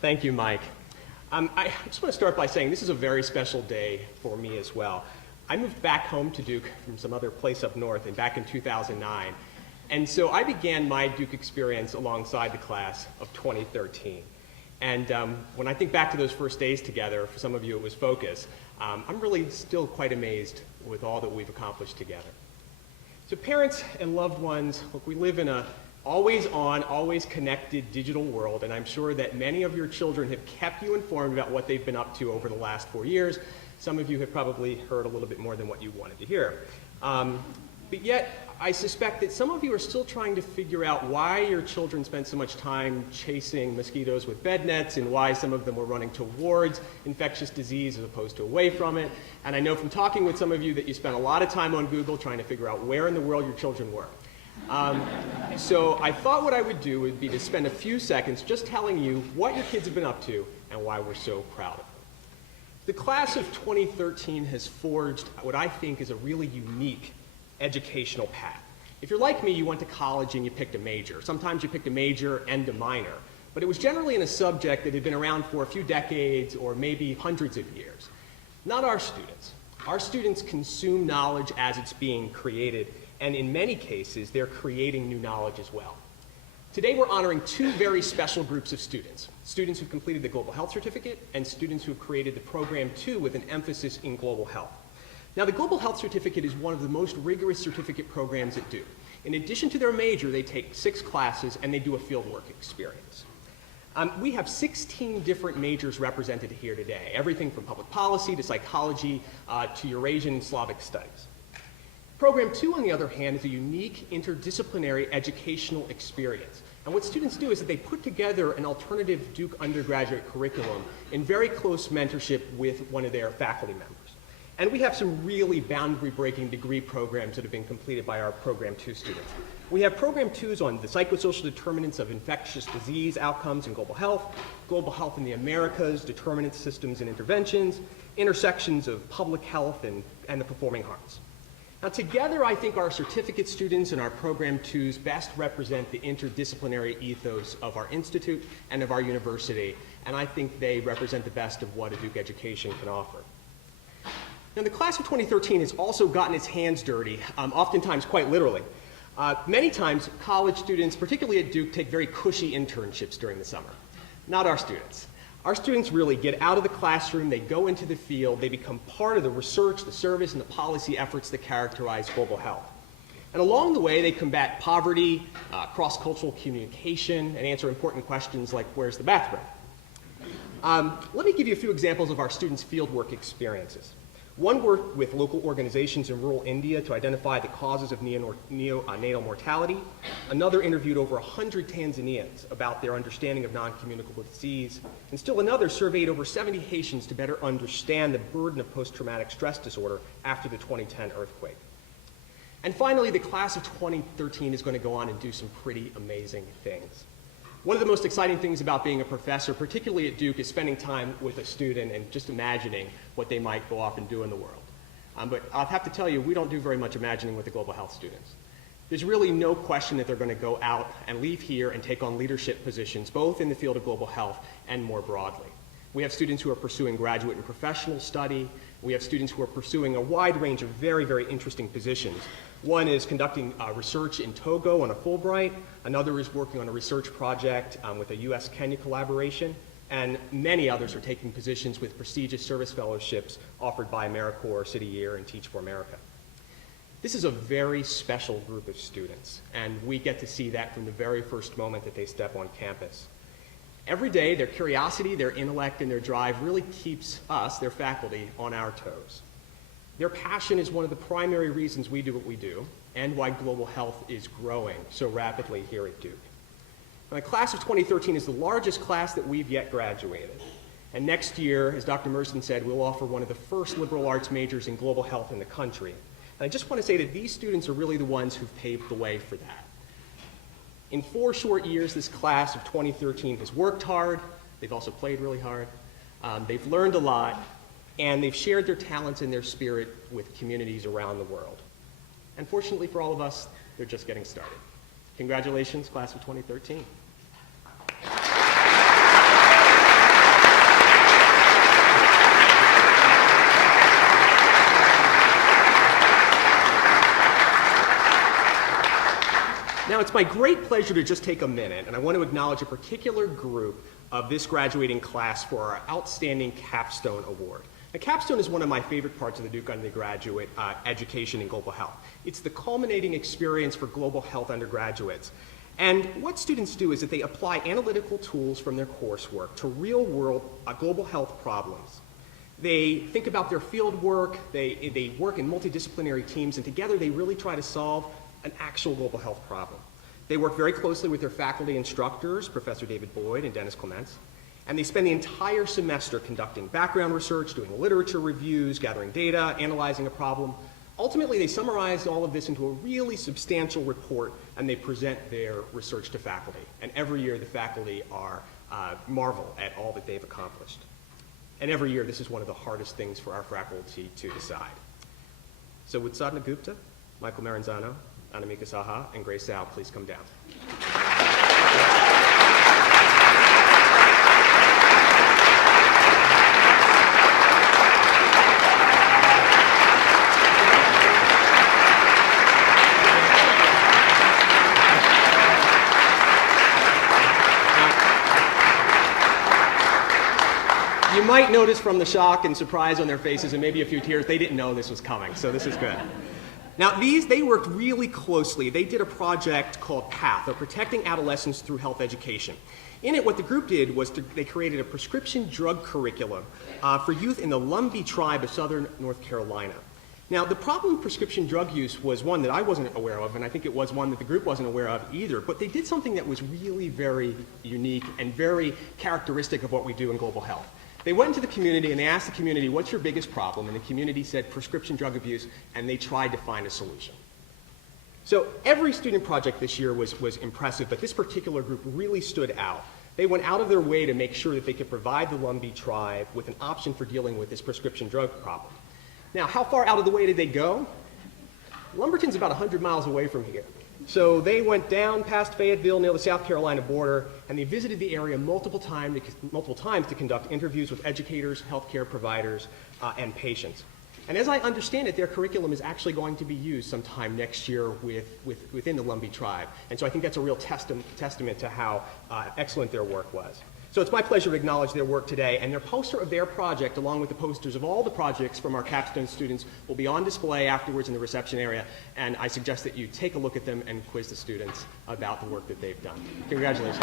Thank you, Mike. I just want to start by saying this is a very special day for me as well. I moved back home to Duke from some other place up north back in 2009. And so I began my Duke experience alongside the class of 2013. And when I think back to those first days together, for some of you it was Focus, I'm really still quite amazed with all that we've accomplished together. So parents and loved ones, look, we live in a always on, always connected digital world, and I'm sure that many of your children have kept you informed about what they've been up to over the last 4 years. Some of you have probably heard a little bit more than what you wanted to hear. But yet, I suspect that some of you are still trying to figure out why your children spent so much time chasing mosquitoes with bed nets and why some of them were running towards infectious disease as opposed to away from it. And I know from talking with some of you that you spent a lot of time on Google trying to figure out where in the world your children were. So I thought what I would do would be to spend a few seconds just telling you what your kids have been up to and why we're so proud of them. The class of 2013 has forged what I think is a really unique educational path. If you're like me, you went to college and you picked a major. Sometimes you picked a major and a minor, but it was generally in a subject that had been around for a few decades or maybe hundreds of years. Not our students. Our students consume knowledge as it's being created, and in many cases, they're creating new knowledge as well. Today, we're honoring two very special groups of students. Students who've completed the Global Health Certificate and students who've created the Program 2 with an emphasis in global health. Now, the Global Health Certificate is one of the most rigorous certificate programs at Duke. In addition to their major, they take 6 classes and they do a fieldwork experience. We have 16 different majors represented here today, everything from public policy to psychology to Eurasian and Slavic studies. Program 2, on the other hand, is a unique interdisciplinary educational experience. And what students do is that they put together an alternative Duke undergraduate curriculum in very close mentorship with one of their faculty members. And we have some really boundary-breaking degree programs that have been completed by our Program 2 students. We have Program 2s on the psychosocial determinants of infectious disease outcomes in global health in the Americas, determinants, systems, and interventions, intersections of public health and the performing arts. Now together, I think our certificate students and our Program 2s best represent the interdisciplinary ethos of our institute and of our university, and I think they represent the best of what a Duke education can offer. Now the class of 2013 has also gotten its hands dirty, oftentimes quite literally. Many times, college students, particularly at Duke, take very cushy internships during the summer. Not our students. Our students really get out of the classroom, they go into the field, they become part of the research, the service, and the policy efforts that characterize global health. And along the way, they combat poverty, cross-cultural communication, and answer important questions like, where's the bathroom? Let me give you a few examples of our students' fieldwork experiences. One worked with local organizations in rural India to identify the causes of neonatal mortality. Another interviewed over 100 Tanzanians about their understanding of non-communicable disease. And still another surveyed over 70 Haitians to better understand the burden of post-traumatic stress disorder after the 2010 earthquake. And finally, the class of 2013 is going to go on and do some pretty amazing things. One of the most exciting things about being a professor, particularly at Duke, is spending time with a student and just imagining what they might go off and do in the world. But I'll have to tell you, we don't do very much imagining with the global health students. There's really no question that they're going to go out and leave here and take on leadership positions, both in the field of global health and more broadly. We have students who are pursuing graduate and professional study. We have students who are pursuing a wide range of very, very interesting positions. One is conducting research in Togo on a Fulbright. Another is working on a research project with a US-Kenya collaboration. And many others are taking positions with prestigious service fellowships offered by AmeriCorps, City Year, and Teach for America. This is a very special group of students, and we get to see that from the very first moment that they step on campus. Every day, their curiosity, their intellect, and their drive really keeps us, their faculty, on our toes. Their passion is one of the primary reasons we do what we do, and why global health is growing so rapidly here at Duke. The class of 2013 is the largest class that we've yet graduated. And next year, as Dr. Merston said, we'll offer one of the first liberal arts majors in global health in the country. And I just want to say that these students are really the ones who've paved the way for that. In 4 short years, this class of 2013 has worked hard. They've also played really hard. They've learned a lot, and they've shared their talents and their spirit with communities around the world. And fortunately for all of us, they're just getting started. Congratulations, class of 2013. it's my great pleasure to just take a minute, and I want to acknowledge a particular group of this graduating class for our Outstanding Capstone Award. Now, Capstone is one of my favorite parts of the Duke undergraduate education in global health. It's the culminating experience for global health undergraduates. And what students do is that they apply analytical tools from their coursework to real-world global health problems. They think about their field work, they work in multidisciplinary teams, and together they really try to solve an actual global health problem. They work very closely with their faculty instructors, Professor David Boyd and Dennis Clements, and they spend the entire semester conducting background research, doing literature reviews, gathering data, analyzing a problem. Ultimately, they summarize all of this into a really substantial report, and they present their research to faculty. And every year, the faculty are marvel at all that they've accomplished. And every year, this is one of the hardest things for our faculty to decide. So would Sadhana Gupta, Michael Maranzano, Anamika Saha, and Grace Zhao please come down. You might notice from the shock and surprise on their faces and maybe a few tears, they didn't know this was coming, so this is good. Now, they worked really closely. They did a project called PATH, or Protecting Adolescents Through Health Education. In it, what the group did was they created a prescription drug curriculum for youth in the Lumbee tribe of southern North Carolina. Now, the problem with prescription drug use was one that I wasn't aware of, and I think it was one that the group wasn't aware of either, but they did something that was really very unique and very characteristic of what we do in global health. They went into the community and they asked the community, what's your biggest problem? And the community said prescription drug abuse, and they tried to find a solution. So every student project this year was impressive, but this particular group really stood out. They went out of their way to make sure that they could provide the Lumbee tribe with an option for dealing with this prescription drug problem. Now, how far out of the way did they go? Lumberton's about 100 miles away from here. So they went down past Fayetteville near the South Carolina border, and they visited the area multiple times to conduct interviews with educators, healthcare providers, and patients. And as I understand it, their curriculum is actually going to be used sometime next year within the Lumbee tribe. And so I think that's a real testament to how excellent their work was. So it's my pleasure to acknowledge their work today, and their poster of their project, along with the posters of all the projects from our Capstone students, will be on display afterwards in the reception area, and I suggest that you take a look at them and quiz the students about the work that they've done. Congratulations.